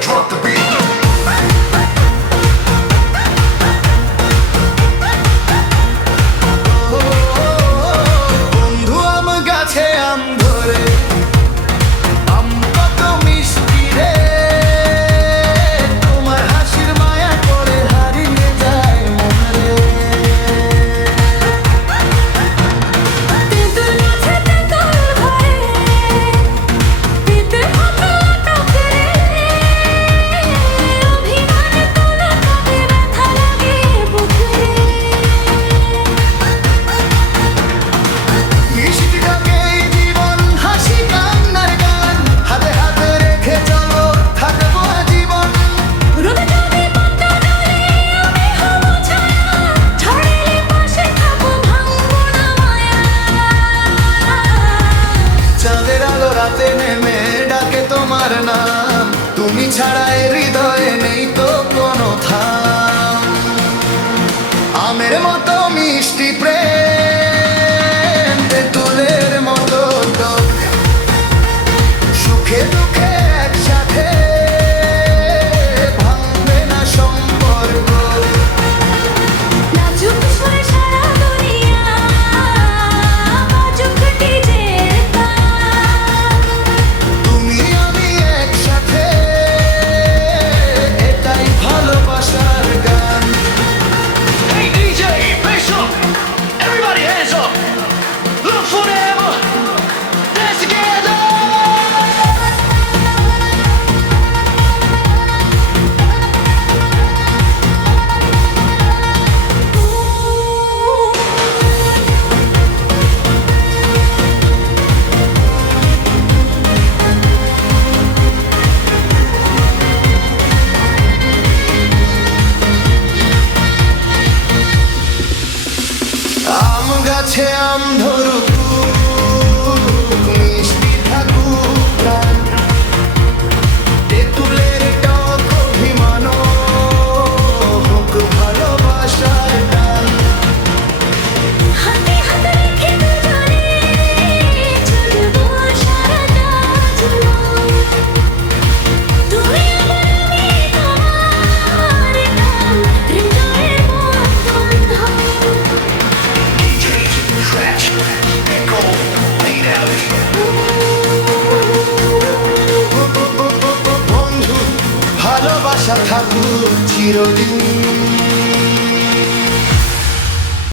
drop the beat. বন্ধু আম গাছে আম ধরে আম কত মিষ্টি রে তোমার হাসির মায়া করে হারিয়ে যায় মন রে তেঁতুল গাছে তেঁতুল ধরে তেঁতুল পাতা টপকে অভিমানে তোলা কাঁধে ব্যথা লাগে বুকে মিষ্টি ডাকে জীবন হাসি কান্নার গান হাতে হাতে রেখে চলো থাকবো আজীবন রোদে যদি পাতা ডলে আমি হবো ছায়া ঝড়েলে পাশে থাকবো ভাঙবো না মায়া চাঁদের আলো রাতে নেমে ডাকে তোমার নাম তুমি ছাড়া এ হৃদয়ে নেই তো কোনো থাম আমের মতো মিষ্টি প্রেম তেঁতুলের মতো টক সুখে দুঃখে একসাথে ভাঙবে না সম্পর্ক নাজুক সুরে সারা দুনিয়া বাজুক ডিজের তান তুমি আমি একসাথে এটাই ভালোবাসার গান Hey DJ, bass up. Everybody hands up. Look for them. Dance together. আম গাছে আম ধরুক মিষ্টি থাকুক প্রাণ তেঁতুলের টক অভিমান হোক ভালোবাসার টান হাতে হাতে রেখে দুজনে চলবো সারাটা জীবন তুমি আমার আমি তোমার টান হৃদয়ের বন্ধন DJs, scratch, echo, lay down here. বন্ধু ভালোবাসা থাকুক চিরদিন